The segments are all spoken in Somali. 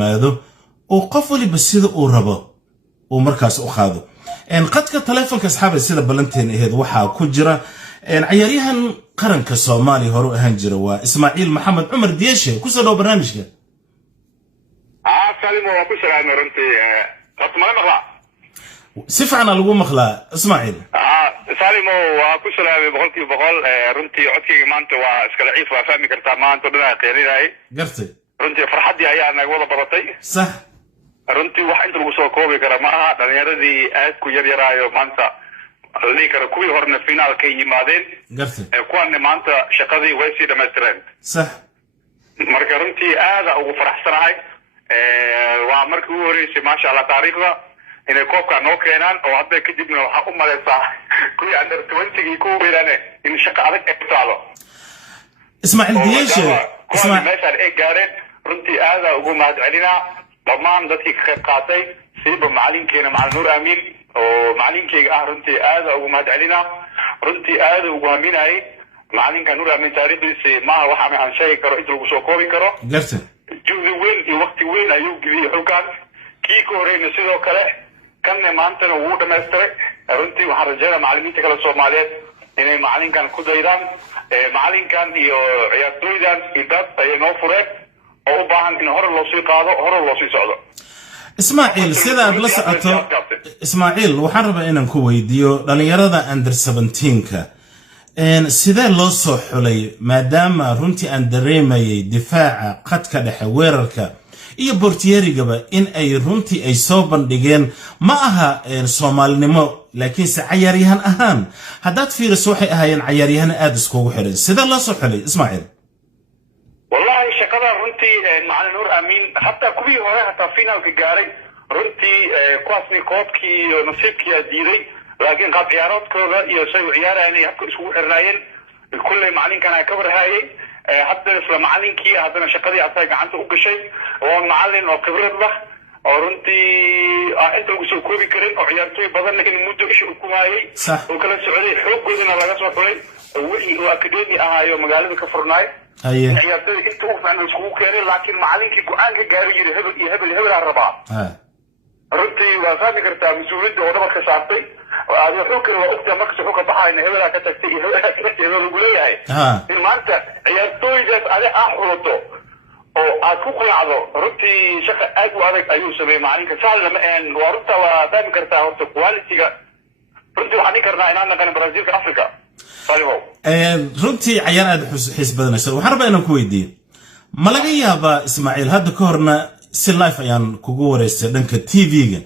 maado oo qof waliba sida uu rabo oo markaas u qaado qadka telefoonka asxaabay sida balanteen aheed waxa ku jira ciyaaryahan qaranka Soomaaliya hore ahaan jira waa Ismaaciil Maxamed Cumar Diyeeshe ku soo dhaw barnaamijka salimo waa ku salaamay runtii qadma maqla sifana lagu maqla Ismaaciil salimo waa ku salaamay boqolkiiba boqol runtii codkayga maanta waa iskala ciif waa fahmi kartaa maanta dhinaca qeyrinaay gartay runtii farxadii ayaa naga wada badatay sax runtii wax inta lagu soo koobi kara ma aha dhalinyaradii aad ku yaryaraayo maanta halii kara kuwii horna finaalka yimaadeen gartay kuwana maanta shaqadii way sii dhamaystireen sax marka runtii aad ugu faraxsanahay waa markii ugu horeysay maasha Allah taariikhda inay koobka noo keenaan oo hadda kadibna waxa u maleysaa kuwii under 20 ku weerane in shaqo adag ay taalo Ismaaciil Diyeeshe Ismaaciil meeshaan ay gaareen runtii aad ugu mahadcelinaa dhammaan dadkii ka qayb qaatay siiba macalinkeena Macalin Nuur Amiin oo macalinkeyga ah runtii aad ugu mahadcelinaa runtii aad ugu haminay macalinka Nuur Amiin taariikhdiisa ma waxa aan sheegi karo inta lagu soo koobi karo gartay juhdi weyn iyo waqti weyn ayuu geliyay xulkan kii ka horreeyay sidoo kale kan maantana wuu dhameystiray runtii waxaan rajaynayaa macallimiinta kale Soomaaliyeed inay macalinkan ku daydaan macalinkan iyo ciyaartooydan dad ay noo fureen oo u baahan in hore loo sii qaado hore loo sii socdo Ismaaciil sida aad la socoto Ismaaciil waxaan rabaa inaan ku weydiiyo dhalinyarada under 17ka sidee loo soo xulay maadaama runtii aan dareemayay difaaca qadka dhexe weerarka iyo Bortierigaba in ay runtii ay soo bandhigeen ma aha Soomaalinimo laakiin ciyaaryahan ahaan haddaad fiiriso waxay ahaayeen ciyaaryahan aad iskugu xiran sidee loo soo xulay Ismaaciil wallahi shaqada runtii Macalin Nuur Amiin hatta kuwii hore hatta finaalka gaaray runtii kuwaasni koobkii iyo nasiibkii diiday laakiin qaab ciyaaroodkooda iyo say u ciyaarayeen habka iskugu xirnaayeen kullee macalinkan ay ka warhaayay hadda isla macalinkii haddana shaqadii asaga gacanta u gashay oo macalin oo khibrad leh oo runtii inta ugu soo koobi karin oo ciyaartooy badan in muddo isha ku waayay oo kala socday xooggoodana laga soo xulay wixii oo akademi ahaayo magaalada ka furnaay ciyaartooy inta uu fahmay iskugu keenay laakiin macalinkii go'aan ka gaaray yiri hebel iyo hebel rabaa runtii waa fahmi kartaa mas'uuliyadda oo dhabarka saartay هذا حكر وقتها مكس حكر بحر إن هذا كتكتي هذا كتكتي هذا الجولية هاي المانتا يا جات على أحرطه أو أتوقع على رتي شق أجو هذا أيوه سبي معلك سهل لما إن ورطة وبام كرتا ورطة كواليتي رتي وحني كرنا إن أنا كان برازيل في أفريقيا طيب رتي عيان حس بدنا شو وحرب أنا كويدي ملاقيه با إسماعيل هذا كورنا سلايف عيان كوجوريس دنك تي في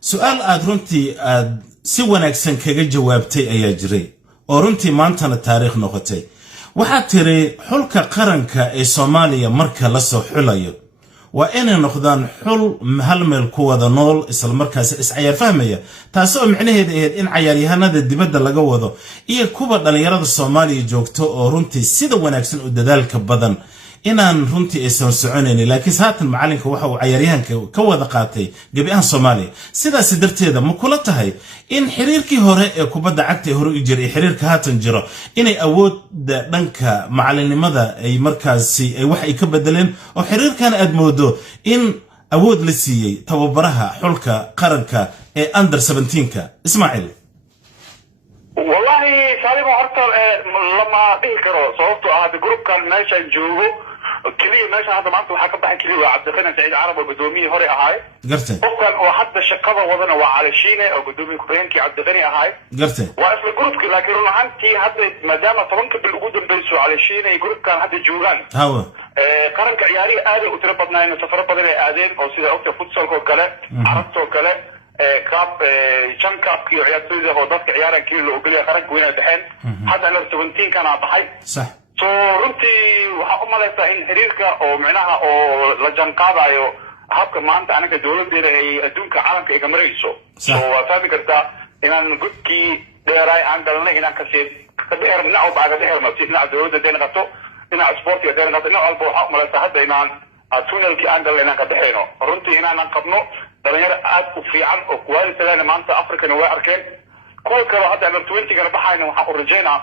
سؤال أدرنتي si wanaagsan kaga jawaabtay ayaa jiray oo runtii maantana taariikh noqotay waxa tiri xulka qaranka ee Soomaaliya marka la soo xulayo waa inay noqdaan xul hal meel ku wada nool isla markaas ciyaar fahmaya taasoo micnaheedu ahayd in ciyaaryahanada dibadda laga wado iyo kuwa dhalinyarada Soomaaliya joogto oo runtii sida wanaagsan u dadaalka badan inaan runtii aysan soconayn laakiin haatan macalinka waxa uu ciyaaryahanka ka wada qaatay gabiyaha Soomaaliya sidaas darteeda ma kula tahay in xiriirkii hore ee kubadda cagta hore u jiray xiriirka haatan jiro inay awood dhanka macalinimada ay markaasi ay wax ay ka bedeleen oo xiriirkan aad moodo in awood la siiyay tababaraha xulka qaranka ee under 17ka Ismaaciil wallahi saalimo horta lama dhihi karo sababtoo ah groupkan meesha joogo كلية ماشي هذا ما أنتم حكم بحكي لي وعبد الغني سعيد عرب وقدومي هوري أهاي قرتي وكان وحتى شقة وضنا وعلى شينة أو قدومي كبرين كي عبد الغني أهاي قرتي واسم الجروب لكن رونا عندي هذا ما دام طبعا بالوجود بيسوا على شينة الجروب كان هذا جوغان هوا قرن كعياري آدم وتربطنا إنه سفر بدنا آدم أو سيدا أوكي فوتسال كوكلا عرفت كوكلا كاب شن كاب كي عيارتوي ده هو ضغط عيارا كيلو وقلي قرن كوينا دحين حتى لو 17 كان عطحي صح runtii waxa u malaysaa in xiriirka oo macnaha oo la janqaadayo habka maanta anaga dawladeeda ay adduunka caalamka ay gamarayso oo waa fahmi kartaa inaan gudkii dheeray aan galnay inaan ka dheer dhinac oo baaga dheer marti dhinaca dawladda deen qato dhinaca sportiga deen qato dhinac walba waxa u malaysaa hadda inaan tunnelkii aan galnay inaan ka baxayno runtii inaan qabno dhalinyaro aad u fiican oo quality leh maanta Afrikana way arkeen kuwa kale hadda under 20 kana baxayna waxa u rajeynaa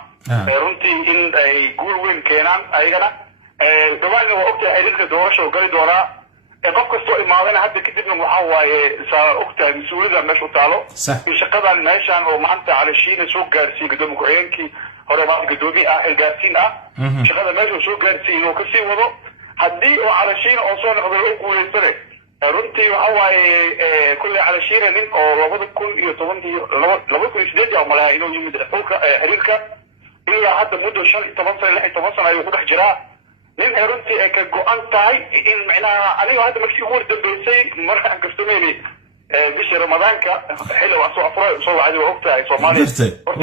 runtii in ay guul weyn keenaan ayagana dhawaanna waa ogtahay xiriirka doorasho gali doonaa qof kastoo imaadana hadda kadibna waxaa waaye saa ogtahay mas-uuliyada meesha u taalo in shaqadan meeshan oo maanta calashiina soo gaarsiiyey gudoomiye ku-xigeenkii hore maanta gudoomiye ah xilgaarsiin ah shaqada meesha uu soo gaarsiiyey inuu kasii wado haddii oo calashiina oo soo noqdo oo guulaystane runtii waxa waaye kulley calashiina nin oo 2018 malaha inuu yimid xulka xiriirka ilaa hadda muddo 15 sano 16 sano ayuu ku dhex jiraa nin ay runtii ay ka go-an tahay in macnaha aniga hadda markii ugu dambeysay markaan kastameynay bishii ramadaanka xilli waa soo afuray soo wacay waa ogtahay Soomaaliya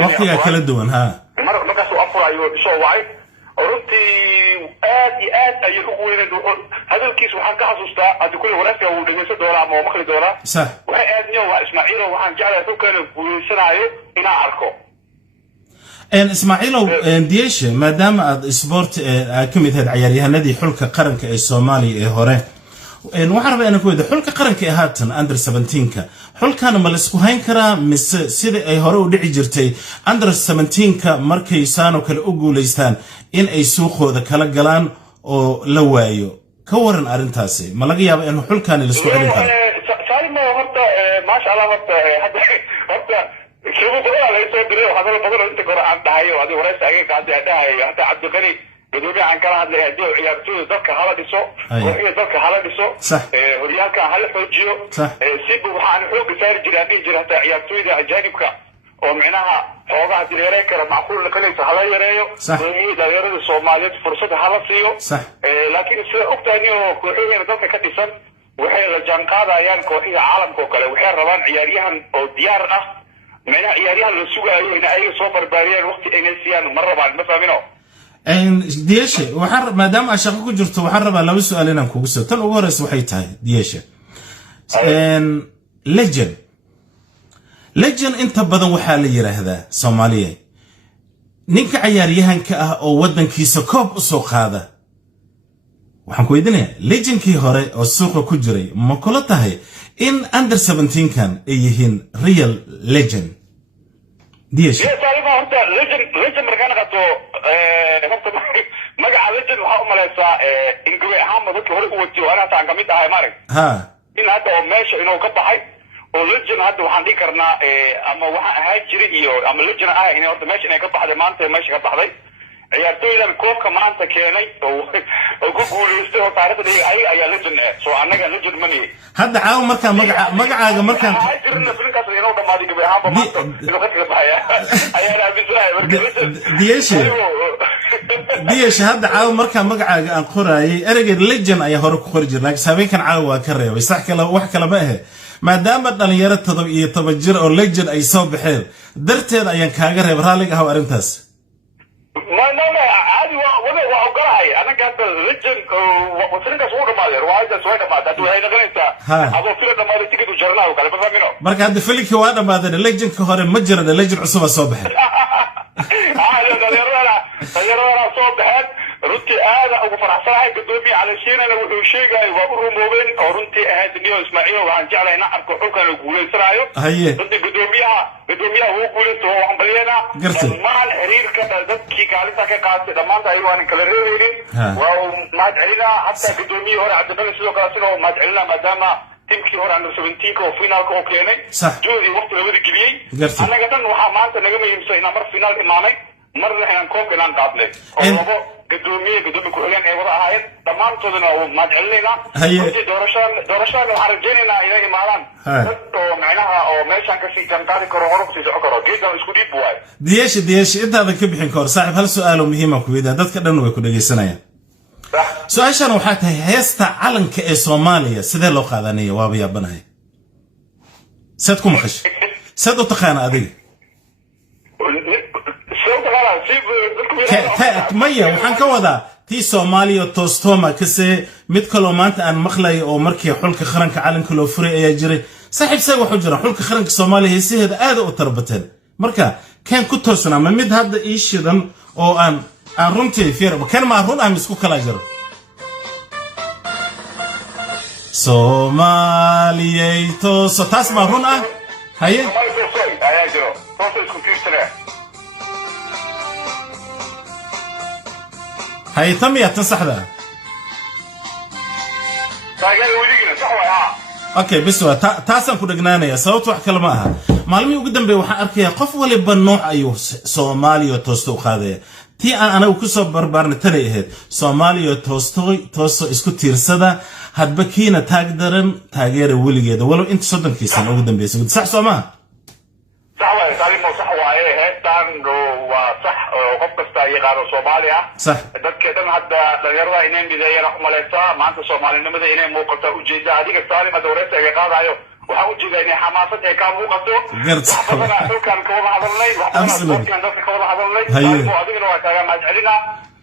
waqtiga kala duwan ha markaas uu afuray soo wacay runtii aad iyo aad ayuu ugu weynad hadalkiis waxaan ka xasuustaa hadda kulli waraysiga uu dhageysan doonaa ama maqli doonaa waxay aadniyo waa Ismaaciil waxaan jeclahay xulkana guuleysanayo inaan arko ismaaciilow diyeshe maadaama aad sport ka mid ahayd ciyaaryahanadii xulka qaranka ee Soomaaliya ee hore waxaan rabaa inaan ku weydiiyo xulka qaranka ee haatan under 17ka xulkan ma la isku hayn karaa mise sida ay hore u dhici jirtay under 17ka markay saano kale u guuleystaan in ay suuqooda kala galaan oo la waayo ka waran arintaasi ma laga yaabo in xulkan la isku celin karo saalimo horta maasha Allah horta شوفوا كلنا ليس دري وهذا البطل أنت قرأ عن دهاي وهذه ورئيس أجيك عن دهاي حتى عبد الغني بدوني عن كلام هذا اللي يديه عيارتوه ذاك حالا ديسو وهي ذاك حالا ديسو ولياك حالا فوجيو سيبوا عن حوق سائر جيراني جرحت عيارتوه ذا أجانبك ومعناها حوقها دليري كرا معقول لكنيس حالا يريو وهي دليري الصوماليات فرصة حالا سيو لكن السيدة أكتانيو كوحية ذاك كتسان وحي لجانقادا يعني كوحية عالم كوكالي وحي الربان عياريها أو ديار معناها عياريها اللي سوقها إن أي صوبر باريان وقت إنسيان مرة بعد ما فاهمينه ديشة وحر ما دام أشاق كجرت وحر بقى لو سؤالنا كوسو تن أورس وحيتها ديشة لجن أنت بدن وحالي هذا صومالية نينك عياريهن كأه أو ودن كيسو كوب السوق هذا وحنكو يدنيا لجن كي هوري أو السوق كجري ما كلتها إن under 17 كان إيهن ريال لجن ديش يا سالفة هرتا لجن مركانا قطو هرتا مجا لجن وحاو ملايسا إنقوي حامة ذكي هوري قوتي وأنا تعنقميت هاي مارك إن هاتا وماشا إنو كبحي ولجن هاتا وحان دي كرنا أما وحان هاي جريئيو أما لجن هاي إنو هرتا ماشا إنو كبحي مانتا ماشا كبحي عيارتويدا كوبكا maanta keenay oo ku guuleystay oo taariikhda ay legend soo anaga legend mani hadda caaw marka magacaaga markaan jirna filinkaas inoo dhamaadi gabay ahaanba maanta inuu ka baxaya ayaan aaminsanay marka diyesha hadda caaw marka magacaaga aan qoraayay ereyga legend ayaa hore ku qori jiray laakiin sababkan caaw waa ka reebay sax kale wax kale ma aha maadaama dhalinyaro 17 jir oo legend ay soo baxeen darteed ayaan kaaga reeb raaliga ah arintaas ما عادي ولا وقرأي أنا قاعد لجن وفرنكاس هو كمالير وهذا سوينا ما ده هاي نقلنتا أبو فيلم ما تيجي تجرنا وكله بس منه مركز هذا فيلك هو هذا ما ده لجن كهار مجرد لجن عصبة صبح غيرنا صبحت runtii aad ugu faraxsanahay gudoomiye calashiina wuxuu sheegay waa urumooben oo runtii ahayd niyo Ismaaciil waxaan jeclahay in arko xulkan uu guuleysanayo runtii gudoomiyaha uu guuleysto waxaan balyeena maal xiriirka dadkii kaalinta ka qaatay dhamaanta ay waan kala reebayeen waa maad celina hatta gudoomiye hore Cabdibali sidoo kale sidoo maad celina maadaama timkii hore under 17 oo finaalka oo keenay joodi waqti labada giliyay anaga tan waxa maanta naga muhiimsan in mar finaal imaanay marna inaan koobka inaan qaadnay oo قدومي كحولين أي وضع هاي تمام تودنا ومادعلنا وجي دورشان وحرجيننا إلى إماران معناها أو ماشان كسي جنتاري كروهرو كسي جعكرو جيدا ويسكودي بواي ديش إنت هذا كبحين كور صاحب هل سؤال مهم كويدا دادك دانو يكون دقي سنايا سؤال شان وحاكا هيستا علن كأي صوماليا سيدي لو قادانية وابيا بناي سيدكم خش سيدو تقانا أدي مية وحن كودا تي سوماليا توستوما كسي مid kaloo maanta aan maqlay oo markii xulka qaranka calanka loo furay ayaa jiray saaxiib say wax u jira xulka qaranka Soomaaliya heesaheeda aad u tarbateen marka kan ku toosna ma mid hadda ii shidan oo aan runtii fiir kan ma run ah isku kala jiro Soomaaliya tooso taas ma run ah haye ayaa jiro tooso isku fiirsanaa هاي تم يا تصحدا taageer weligina sax way ha okay biswa taasan ku dhagnaanaya sababtu wax kale ma aha maalmii ugu dambeeyay waxaan arkayaa qof waliba nooc ayuu Soomaaliya toosto u qaaday tii aan anagu ku soo barbaarnay tanay ahayd Soomaaliya toosto isku tiirsada hadba kiina taagdaran taageera weligeeda walow inta sodonkiisan ugu dambeysay sax Soomaa sax way taalimo sax way heestan waa sax qof kasta yaqaan Soomaaliya sax dadkeedan hadda dhalinyarada inay mideeyaan xumalaysa maanta Soomaalinimada inay muuqato ujeeda adiga saalim adooreysa ay qaadayo waxa u jeedaa inay xamaasad ay ka muuqato waxana halkan ka wada hadalnay waxaan dadka ka wada hadalnay adiguna waa kaaga mahadcelina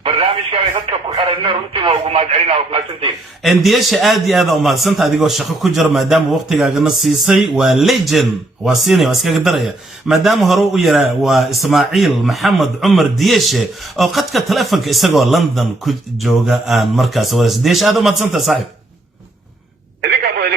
barnaamijka dadka ku xiranna runtii waa ugu mahadcelina oo mahadsantiin endiyasha aad iyo aad u mahadsantaa adigoo shaqo ku jira maadaama waqtigaagana siisay waa legend waa siinay iskaga daraya maadaama hore u yaraa waa Ismaaciil Maxamed Cumar Diyeshe oo qadka telefoonka isagoo London ku jooga aan markaas wada Diyeshe aad u mahadsantaa saaxiib